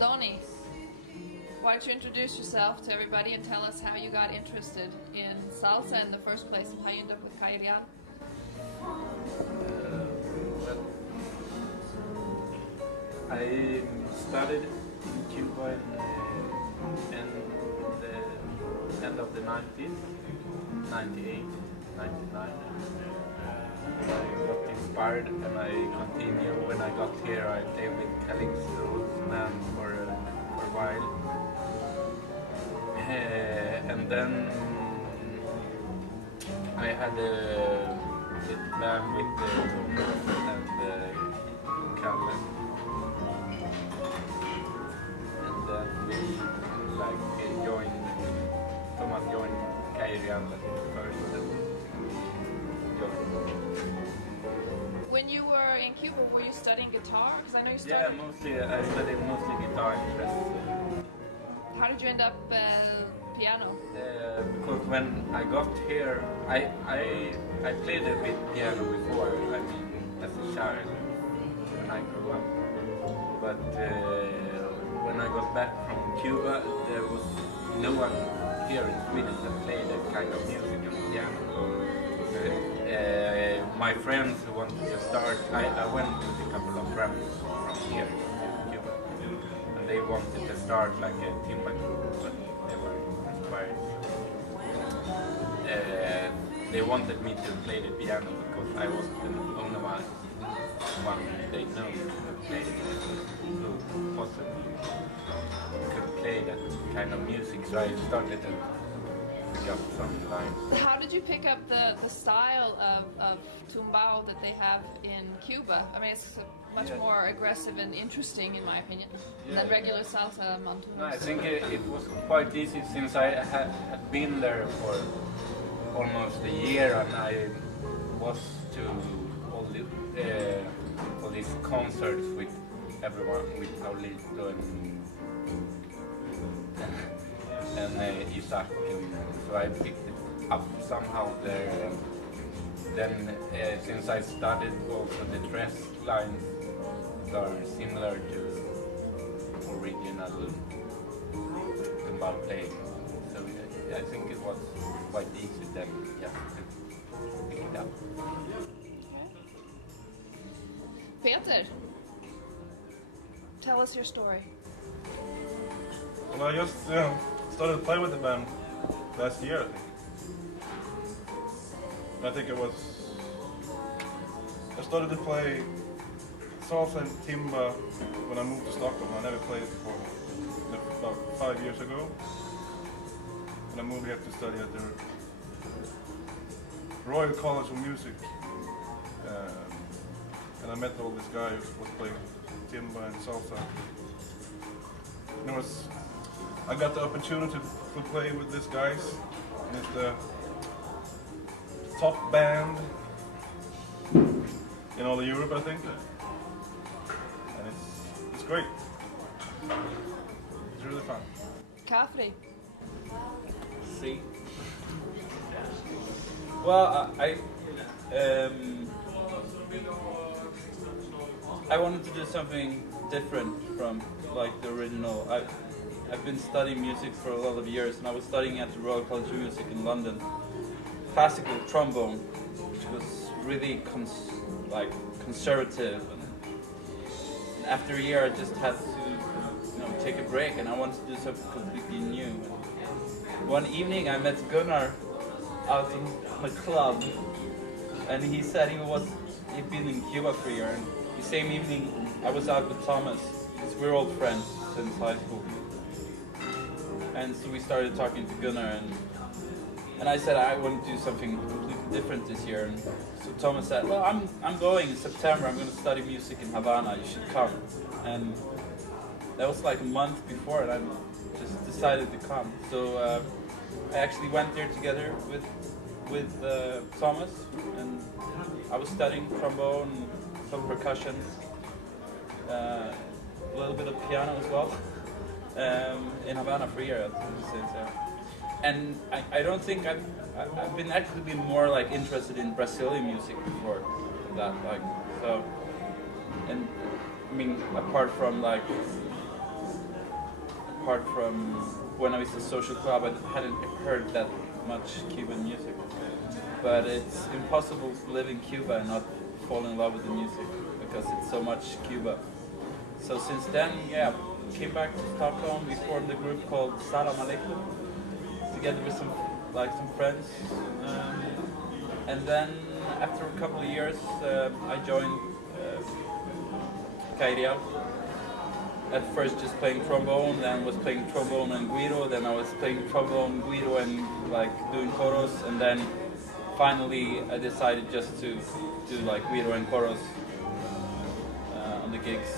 Dony, why don't you introduce yourself to everybody and tell us how you got interested in salsa in the first place and how you ended up with Calle Real? Well, I studied in Cuba in the end of the 90s, 98, 99. I got inspired and I continued. When I got here, I played with Calypso man for a while. And then I had a little band with Thomas and Kalle. And then we joined, Thomas joined Calle Real first and joined. When you were in Cuba, were you studying guitar? Because I know you studied... Yeah, mostly, I studied mostly guitar and chess. How did you end up piano? Because when I got here, I played a bit piano before, I mean, as a child, when I grew up. But when I got back from Cuba, there was no one here in Sweden that played that kind of music on piano. My friends who wanted to start, I went with a couple of friends from here to Cuba, and they wanted to start like a Timba group, but they were inspired. They wanted me to play the piano because I was the only one they know who played it, who possibly could play that kind of music, so I started to pick up some lines. How did you pick up the style of tumbao that they have in Cuba? I mean, it's much more aggressive and interesting, in my opinion, than regular salsa montunos. No, I think it was quite easy since I had been there for almost a year, and I was to all these concerts with everyone, with Paulito and Isaac, and so I picked it up somehow there. Then since I studied also the dress lines are similar to original tumbao playing, so I think it was quite easy then to pick it up. Peter, tell us your story. Well, I just started to play with the band last year, I think it was... I started to play salsa and timba when I moved to Stockholm. I never played it before, about 5 years ago. And I moved here to study at the Royal College of Music. And I met all these guys who was playing timba and salsa. And I got the opportunity to play with these guys, and it's the top band in all of Europe, I think. And it's great. It's really fun. Kafry. See. Well, I wanted to do something different from like the original. I've been studying music for a lot of years, and I was studying at the Royal College of Music in London, classical trombone, which was really conservative. And after a year, I just had to take a break, and I wanted to do something completely new. And one evening, I met Gunnar out in a club, and he said he'd been in Cuba for a year. And the same evening, I was out with Thomas, because we're old friends since high school. And so we started talking to Gunnar, and I said I want to do something completely different this year. And so Thomas said, well, I'm going in September, I'm going to study music in Havana, you should come. And that was like a month before, and I just decided to come. So I actually went there together with Thomas, and I was studying trombone, some percussion, a little bit of piano as well. In Havana for a year, and I don't think I've been actually been more like interested in Brazilian music before that, like so. And I mean, apart from like apart from when I was at the social club, I hadn't heard that much Cuban music. But it's impossible to live in Cuba and not fall in love with the music because it's so much Cuba. So since then, yeah, came back to Stockholm. We formed a group called Salam Aleikum together with some friends. And then after a couple of years, I joined Calle Real. At first just playing trombone, then was playing trombone and guiro, then I was playing trombone, guiro and like doing choros, and then finally I decided just to do like guiro and choros on the gigs.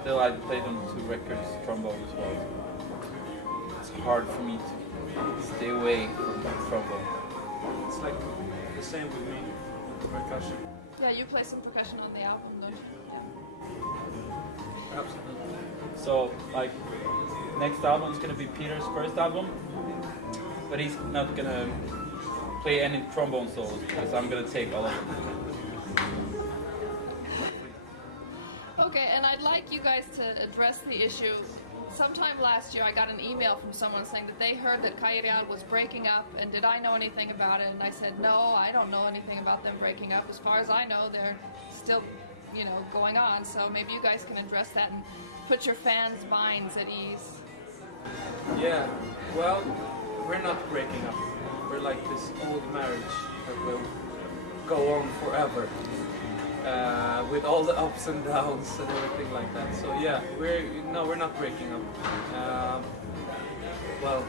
Still I played on 2 records, trombone as well. It's hard for me to stay away from trombone. It's like the same with me, percussion. Yeah, you play some percussion on the album, don't you? Absolutely. So, like, next album is gonna be Peter's first album, but he's not gonna play any trombone solos because I'm gonna take all of them. Okay, and I'd like you guys to address the issue. Sometime last year I got an email from someone saying that they heard that Calle Real was breaking up, and did I know anything about it? And I said, no, I don't know anything about them breaking up. As far as I know, they're still, you know, going on. So maybe you guys can address that and put your fans' minds at ease. Yeah, well, we're not breaking up. We're like this old marriage that will go on forever. With all the ups and downs and everything like that. So yeah, we're not breaking up. Well,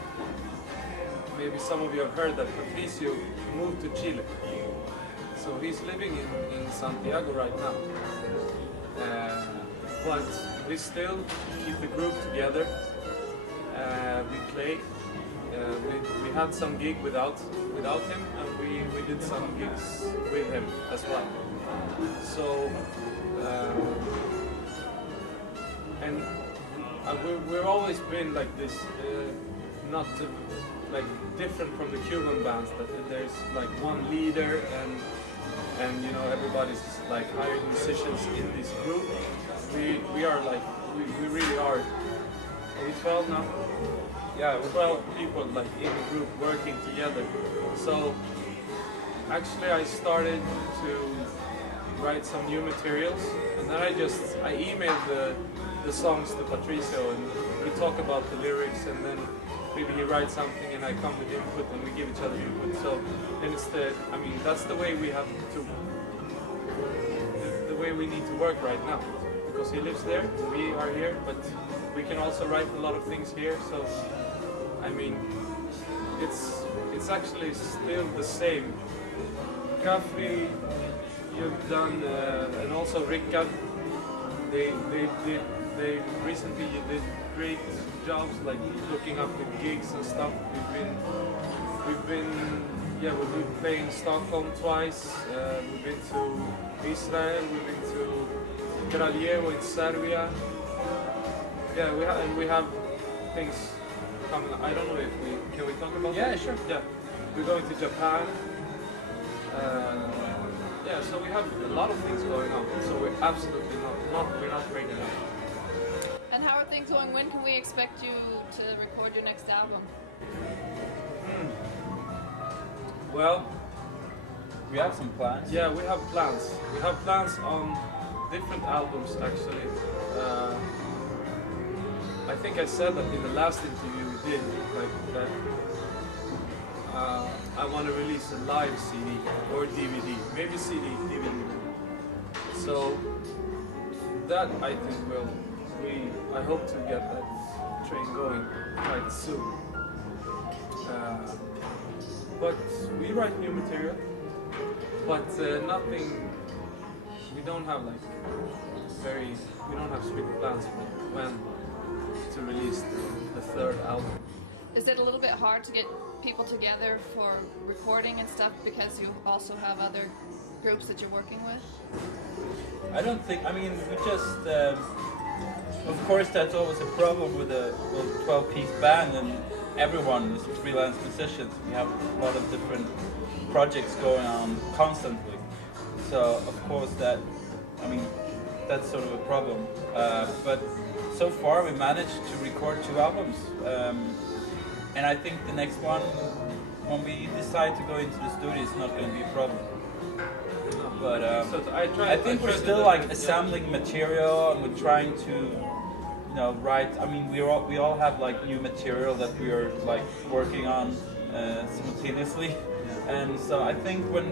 maybe some of you have heard that Patricio moved to Chile. So he's living in Santiago right now. But we still keep the group together. We play. We had some gig without him, and we did some gigs with him as well. So, and we've always been like this, not like different from the Cuban bands, that there's like one leader and you know everybody's like hired musicians in this group. We are like we really are. Are we 12 now? Yeah, 12 people like in the group working together. So actually I started to write some new materials, and then I emailed the songs to Patricio, and we talk about the lyrics, and then maybe he writes something and I come with input and we give each other input. So, and that's the way we have to, the way we need to work right now, because he lives there, we are here, but we can also write a lot of things here. So, I mean, it's actually still the same. Kafry, you've done, and also Rickard, they recently you did great jobs, like looking up the gigs and stuff. We've been playing Stockholm twice. We've been to Israel. We've been to Kraljevo in Serbia. Yeah, we have things coming. I don't know if can we talk about that? Yeah, sure. Yeah, we're going to Japan. Yeah, so we have a lot of things going on. So we're absolutely we're not breaking up. And how are things going? When can we expect you to record your next album? Well, We have some plans. yeah, we have plans. We have plans on different albums actually. I think I said that in the last interview we did, like that. I want to release a live CD or DVD, maybe CD, DVD. So that I think I hope to get that train going quite soon. But we write new material, but nothing. We don't have strict plans for when to release the third album. Is it a little bit hard to get people together for recording and stuff because you also have other groups that you're working with? I don't think, I mean, we just, of course that's always a problem with a 12-piece band, and everyone is freelance musicians. We have a lot of different projects going on constantly. So of course that, I mean, that's sort of a problem. But so far we managed to record 2 albums, and I think the next one, when we decide to go into the studio, it's not going to be a problem. But I think we're still like assembling material, and we're trying to, you know, write. I mean, we all have like new material that we are like working on simultaneously, and so I think when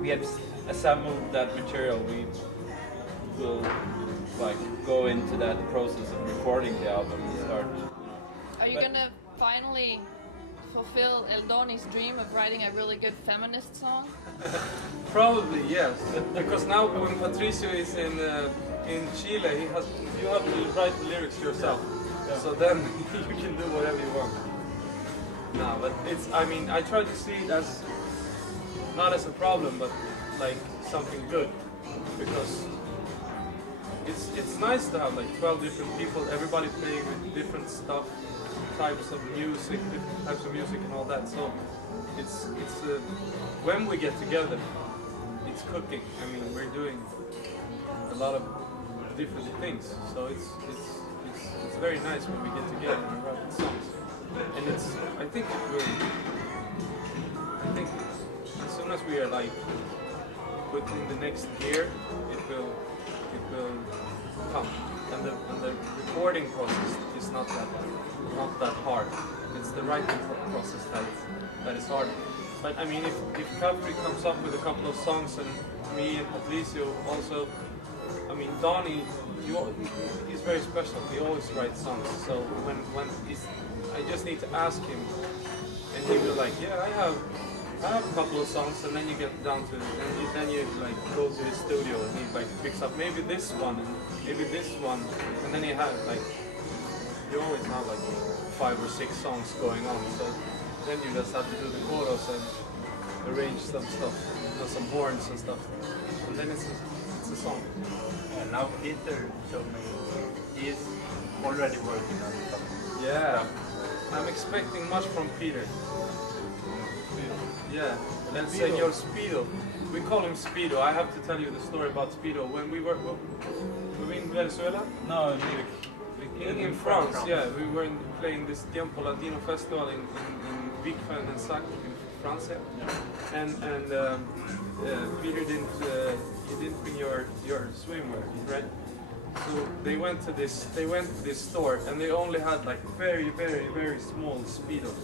we have assembled that material, we will like go into that process of recording the album and start. Are you gonna finally fulfill Dony's dream of writing a really good feminist song? Probably yes, because now when Patricio is in Chile, you have to write the lyrics yourself. Yeah. So then you can do whatever you want. No, but it's, I mean, I try to see it as not as a problem, but like something good, because it's nice to have like 12 different people, everybody playing with different stuff, types of music, different types of music and all that. So it's when we get together, it's cooking. I mean, we're doing a lot of different things, so it's very nice when we get together and write songs. And I think as soon as we are like within the next year, it will come. And the recording process is not that hard. It's the writing process that is hard. But I mean, if Kafry comes up with a couple of songs, and me and Patricio also, I mean, Dony, he's very special. He always writes songs. So when I just need to ask him, and he will like, yeah, I have a couple of songs, and then you get down to, and then you like go to his studio, and he like picks up maybe this one and maybe this one, and then you always have like 5 or 6 songs going on. So then you just have to do the chorus and arrange some stuff, some horns and stuff, and then it's a song. And now Peter showed me he's already working on something. Yeah, I'm expecting much from Peter. Yeah, and then Señor Speedo. We call him Speedo. I have to tell you the story about Speedo. When we were in Venezuela? No, in France, yeah. We were playing this Tiempo Latino festival in Vicfen and Sac in France. Yeah. And Peter didn't bring your swimwear, right? So they went to this store, and they only had like very, very, very small Speedos.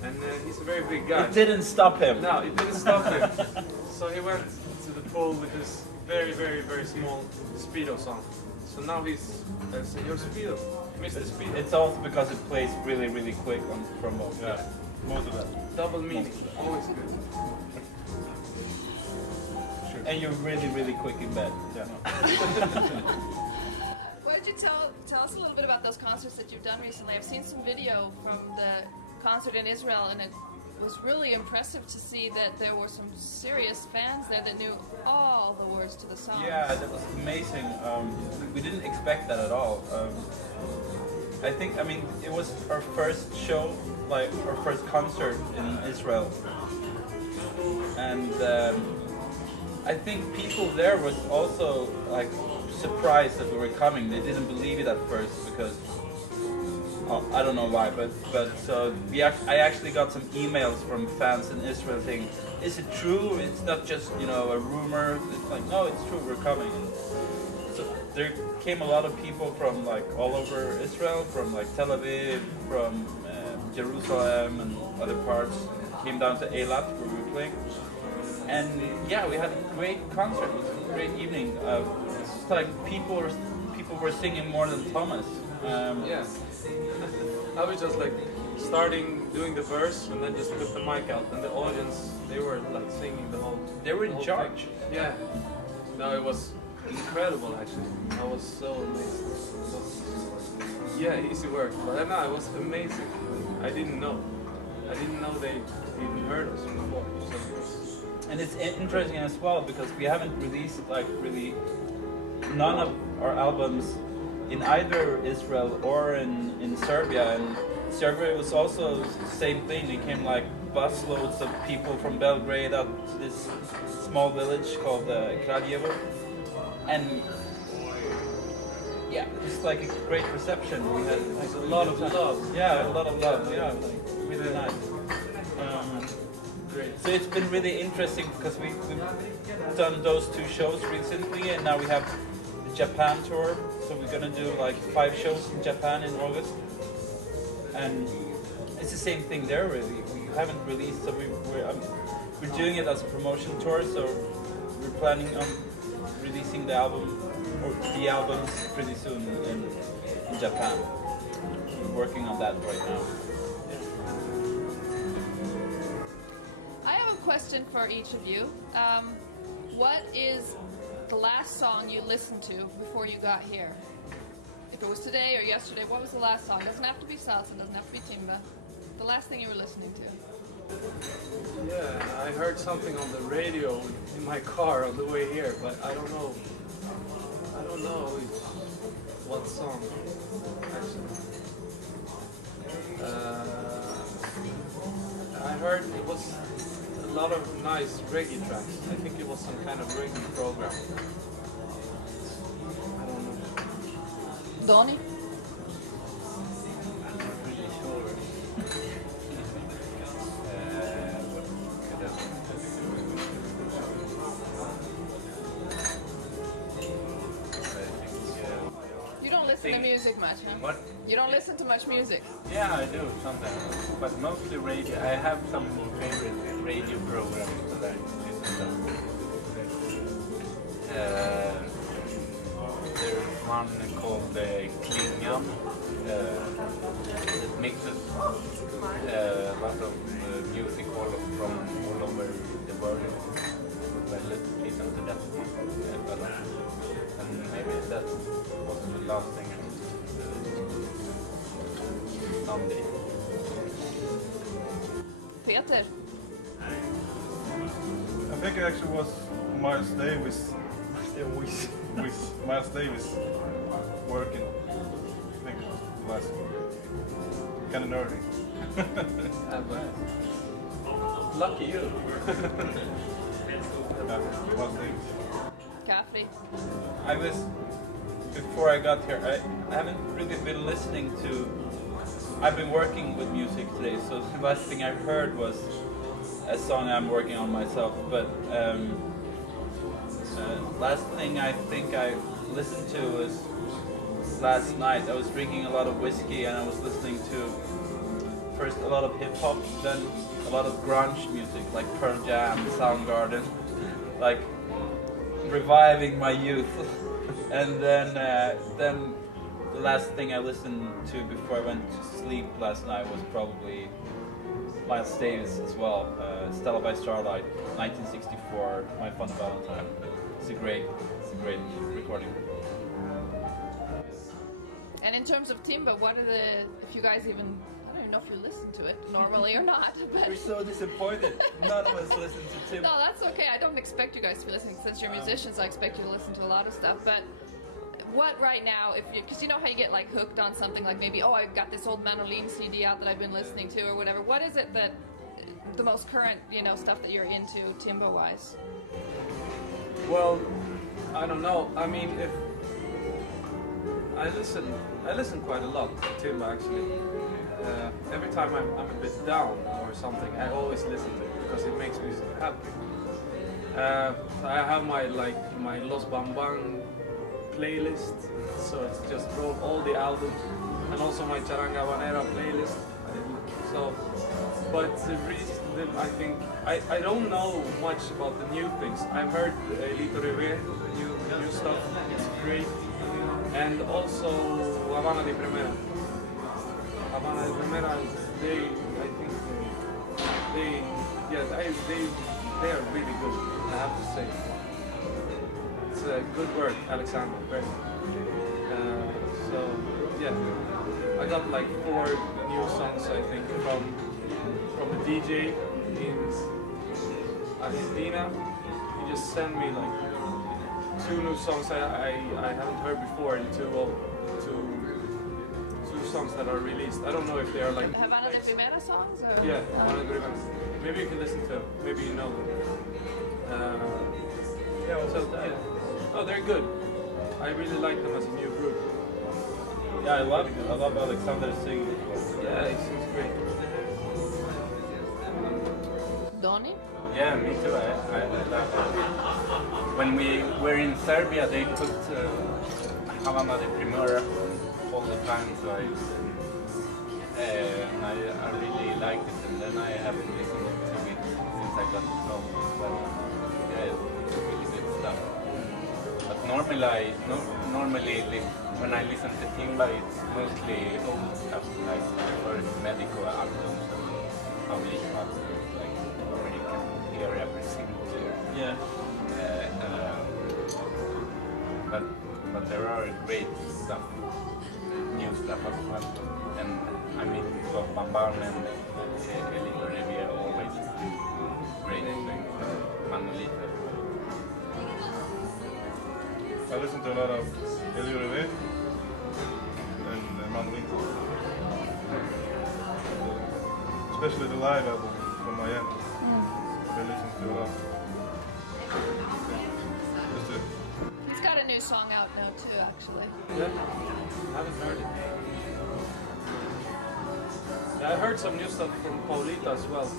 And he's a very big guy. It didn't stop him. No, it didn't stop him. So he went to the pool with his very, very, very small Speedo song. So now he's Señor Speedo, Mr. Speedo. It's also because it plays really, really quick on trombone. Yeah, most of that. Double meaning, always good. Sure. And you're really, really quick in bed. Yeah. Why don't you tell us a little bit about those concerts that you've done recently? I've seen some video from the concert in Israel, and it was really impressive to see that there were some serious fans there that knew all the words to the songs. Yeah, that was amazing. We didn't expect that at all. I mean, it was our first show, like our first concert in Israel. And I think people there was also like surprised that we were coming. They didn't believe it at first because I don't know why, but so I actually got some emails from fans in Israel saying, "Is it true? It's not just a rumor." It's like, no, it's true. We're coming. So there came a lot of people from like all over Israel, from like Tel Aviv, from Jerusalem and other parts. Came down to Eilat where we were playing, and yeah, we had a great concert. It was a great evening. It's like people were singing more than Thomas. Yeah. I was just like doing the verse and then just put the mic out, and the audience, they were like singing the whole. They were in charge. Thing. Yeah. No, it was incredible actually. I was so amazed. Easy work, but no, it was amazing. I didn't know they even heard us before. So. And it's interesting as well because we haven't released like really none of our albums in either Israel or in Serbia, and Serbia was also the same thing. They came like busloads of people from Belgrade out to this small village called Calle Real. And yeah, it's like a great reception. We had like A lot of love. Yeah, a lot of love. Yeah, like, really nice. Great. So it's been really interesting because we've done those 2 shows recently, and now we have the Japan tour. So we're gonna do like 5 shows in Japan in August, and it's the same thing there. Really, we haven't released, so we're doing it as a promotion tour. So we're planning on releasing the album or the albums pretty soon in Japan. We're working on that right now. I have a question for each of you. What is the last song you listened to before you got here? If it was today or yesterday, what was the last song? It doesn't have to be salsa, it doesn't have to be timba. The last thing you were listening to. Yeah, I heard something on the radio in my car on the way here, but I don't know. I don't know what song actually. I heard it was a lot of nice reggae tracks. I think it was some kind of reggae program. I don't know. Dony? You don't listen to music much, huh? What? You don't listen to much music. Yeah, I do sometimes, but mostly radio. I have some favorite radio programs that I listen to. There's one called Klingan. It mixes a lot of music from all over the world. But let's listen to that one. And maybe that was the last thing I someday. Peter? I think it actually was Miles Davis. With Miles Davis working. I think it was the last one. Kind of nerdy. Lucky you. Yeah, Miles Davis. Kafry? Before I got here, I haven't really been listening to. I've been working with music today, so the last thing I heard was a song I'm working on myself. But last thing I think I listened to was last night. I was drinking a lot of whiskey and I was listening to first a lot of hip hop, then a lot of grunge music like Pearl Jam, Soundgarden, like reviving my youth. And then the last thing I listened to before I went to sleep last night was probably Miles Davis as well. Stella by Starlight, 1964, My Fun Valentine. It's a great recording. And in terms of timba, what are if you guys even, I don't even know if you listen to it normally or not, but... We're so disappointed. None of us listen to Tim. No, that's okay. I don't expect you guys to be listening. Since you're musicians, I expect you to listen to a lot of stuff. But what right now, because you know how you get like hooked on something, like maybe, oh, I've got this old Manolin CD out that I've been listening to or whatever. What is it that, the most current, stuff that you're into timba-wise? Well, I don't know. I mean, if I listen quite a lot to Timba actually. Every time I'm a bit down or something, I always listen to it because it makes me happy. I have my Los Bambang playlist, so it's just all the albums, and also my Charanga Banera playlist. So, but the reason I think I don't know much about the new things. I've heard Lito Reve, new stuff. It's great, and also Habana de Primera. Habana de Primera, they are really good. I have to say, it's good work, Alexander. Great. So yeah, I got like 4 new songs I think from a DJ in Argentina. He just sent me like 2 new songs I haven't heard before, and two songs that are released. I don't know if they are like... Havana de Primera songs? Or? Yeah, Havana de Primera. Maybe you can listen to them. Maybe you know them. Oh, they're good. I really like them as a new group. Yeah, I love Alexander singing. Yeah, it seems great. Dony? Yeah, me too. I love it. When we were in Serbia, they put Havana de Primera all the time, so I really liked it, and then I haven't listened to it since I got home as well. Yeah, it's really good stuff. But normally when I listen to Timba, it's mostly old stuff, like first medical albums and how they cut, like where you can hear every single lyric. Yeah. But there are great stuff, new stuff as well. And I mean, Bambam and Elito Riviera always great things. Manolita. I listen to a lot of Elio Riviera and Manolita. Especially the live album from Miami. I listen to a lot. Just to He's got a new song out now too, actually. Yeah, I haven't heard it. Yeah, I heard some new stuff from Paulita as well.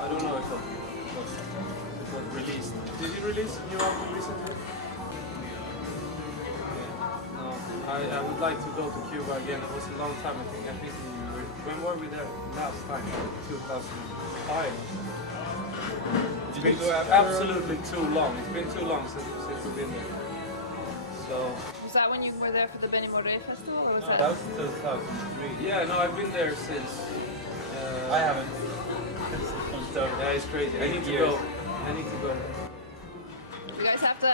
I don't know if it was released. Did he release a new album recently? No. I would like to go to Cuba again. It was a long time, I think. When were we there last time? 2005. It's been absolutely too long. It's been too long since we've been there. So. Was that when you were there for the Benny Moré festival, or was No, that? that was 2003. Yeah, no, I've been there since. I haven't. Yeah, it's crazy. I need to go. You guys have to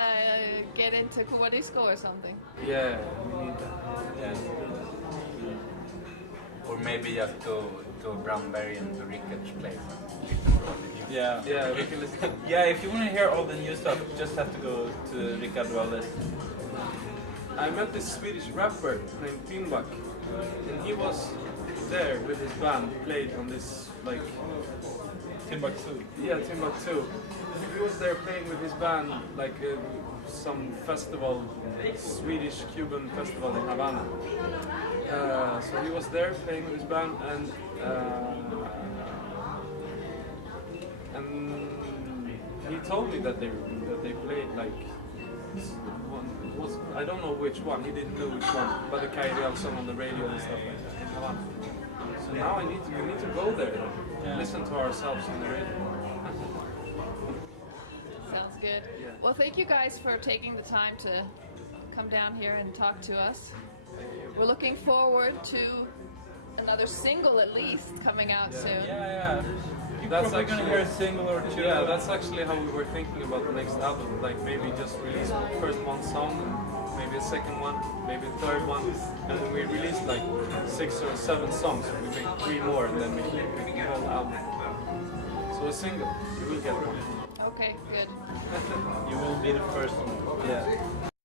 get into Cuba Disco or something. Yeah, we need that. Or maybe just go to Brownberry and to Rickard's place. Yeah. Yeah, we can listen. Yeah, if you want to hear all the new stuff, you just have to go to Rickard Valdes. I met this Swedish rapper named Timba, and he was there with his band, played on this, like... Timbuktu. Yeah, Timbuktu. He was there playing with his band, like some festival, Swedish-Cuban festival in Havana. So he was there playing with his band, and he told me that they played like I don't know which one. He didn't know which one, but the Calle Real song on the radio and stuff like that in Havana. So now we need to go there, listen to ourselves on the radio. Sounds good. Yeah. Well, thank you guys for taking the time to come down here and talk to us. We're looking forward to another single at least coming out soon. Yeah. You're That's probably gonna actually- hear a single or two. Yeah, that's actually how we were thinking about the next album. Like maybe just release first one song, maybe a second one, maybe a third one, and when we release like 6 or 7 songs, we make 3 more, and then we make the whole album. So a single, you will get one. Okay, good. You will be the first one. Yeah.